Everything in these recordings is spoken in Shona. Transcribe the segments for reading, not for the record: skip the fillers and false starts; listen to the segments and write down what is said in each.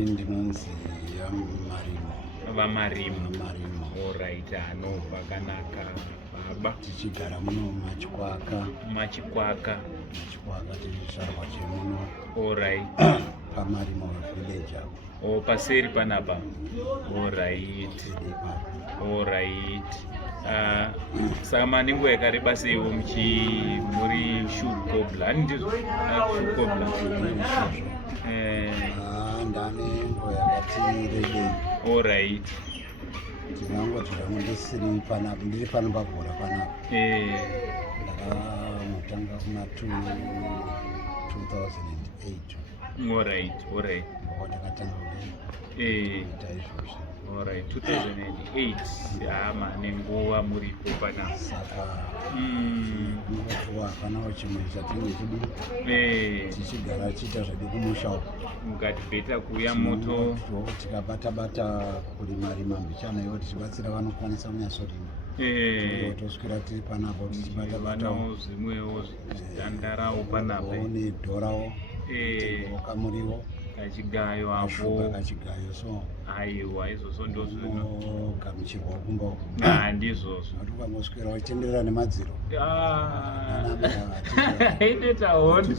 Ndinonzi Vamarimo. Alright, anobva kanaka baba. Tichigara muno Machikwaka. Machikwaka tichizvarwa chemuno. Alright. PaMarimo village apo. Oh, paseri panapa. Alright. Saka manenguva yakareba seiwo muri shukobla ndizvo shukobla ndane nguva yakati rebei. Alright. Ndinangoti zvangu ndiri pano PaBhora panapa. Ndakamutanga kuna 2008. Alright. Ndakatanga kuita izvozvo. Alright, 2008. Nenguva muripo panapa. Saka hapanawo chimwe chatinenge chidii tichigara tichiita zvedu kumusha uko. Mukatibheta kuuya moto tikabata kurima mbichana iwo tichibatsira vanokwanisa kunyatsorima. Toswera tiri panapo tichibatabatawo zvimwewo zvitandarawo panapo nedhorawo kamuriwo kachigayo apo kachigayo. So aiwa izvozvo ndozvinogamuchirwa kumba uko. Ndizvozvo noti ukangoswera uchitenderera nemadziro ineta hondo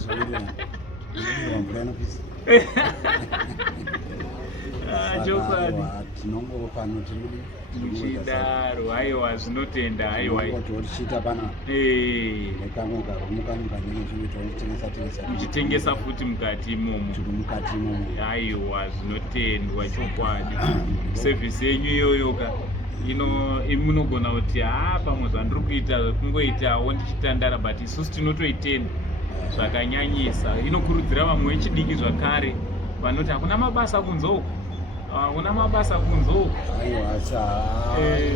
mvura inopisa. chokwadi tinongo pano tichidaro aiwa zvinotenda aiwa tichiita pana muchitengesa futi mukati imomo aiwa zvinotendwa chokwadi. Sevhisi yenyu iyoyoka munogona kuti pamwe zvandiri kuita kungoitawo ndichitandara but isusu tinotoitenda zvakanyanyisa. Inokurudzira vamwe vechidiki zvakare vanoti hakuna mabasa kunzouko. aiwa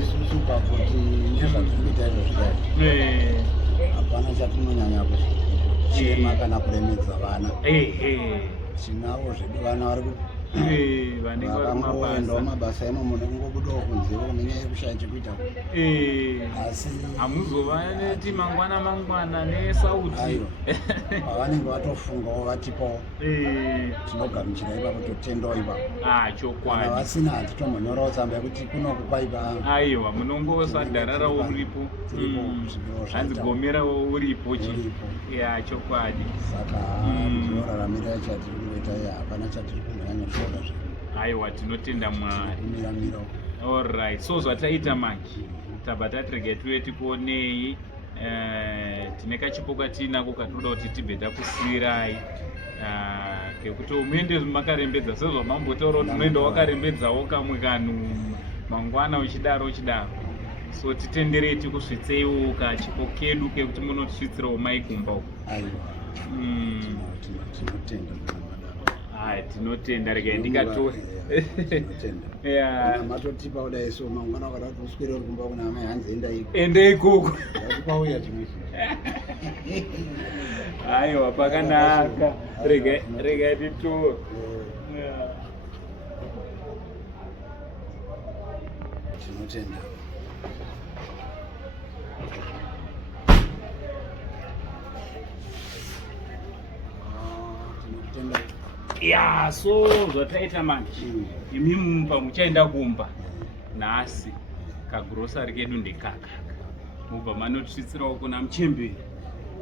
isusu pakuti nezvatinoita izvo hapana chatinonyanya kuchema kana kuremedza vana. Tinavo zvedu vana vari vakangoendawo mabasa imomo nekungobudawo kunzewo nenyaya yekushaya chekuita. Asi hamuzova neti mangwana nesauti pavanenge vatofungawo vatipawo tinogamuchira ipapo totendawo ipapo. chokwadi Vasina hatitomhonyorawo tsamba yekuti kunoku kwaipa. aiwa munongosadhararawo uripo hanzi gomerawo uripo chokwadi. Saka ndinoraramira chatiri kungoita hapana chatiri kunyanya kushoora zve. aiwa tinotenda Mwari. Miramirawo. Alright, so zvataita manje tabva tatirege tuve tikuonei. Tine kachipo katinako katoda kuti tibve takusiyirai kekuti muende makarembedza sezvamambotaura kuti unoenda wakarembedzawo kamwe kanhu mangwana uchidaro. So titenderei tikusvitseiwo kachipo kedu kekuti munotisvitsirawo maikumba uko. Tinotenda regai ndikatore matotipa kudai so mangwana wakada kuti uswere uri kumba kuna amai hanzi ende ikoko. kwauya timwe aiwa pakanaka regai titore. tinotenda. So zvataita manje imi pamuchaenda kumba nhasi kagurosari kedu ndekaka mubva manotisvitsirawo kuna muchemberi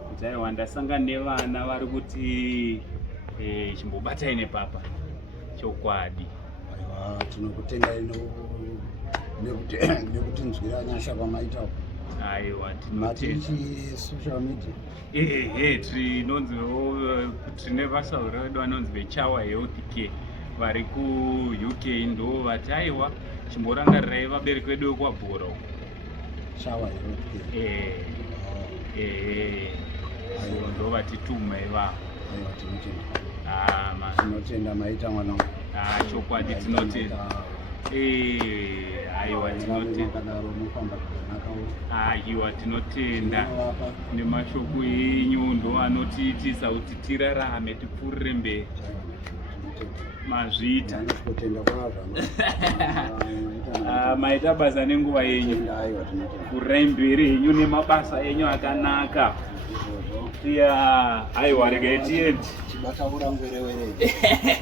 kuti aiwa ndasangana nevana vari kuti chimbobatai nepapa. Chokwadi aiwa tinokutengai nekuti nzwira nyasha kwamaitawo. aiwa social media tinonziwo tine vasauri vedu vanonzi veChawa health care vari kuUK ndo vati aiwa chimborangarirai vabereki vedu vekwaBhora uko. Chawa health care ndo vatituma ivavo. aiwa tinotenda maita mwanangu. chokwadi tinotenda. aiwa tinotenda nemashoko enyu ndo anotiitisa kuti tirarame tipfuurire mberi. Mazvita maita basa nenguva yenyu pfuurirai mberi henyu nemabasa enyu akanaka. Aiwa regai tiende. Chibata urangwerewere.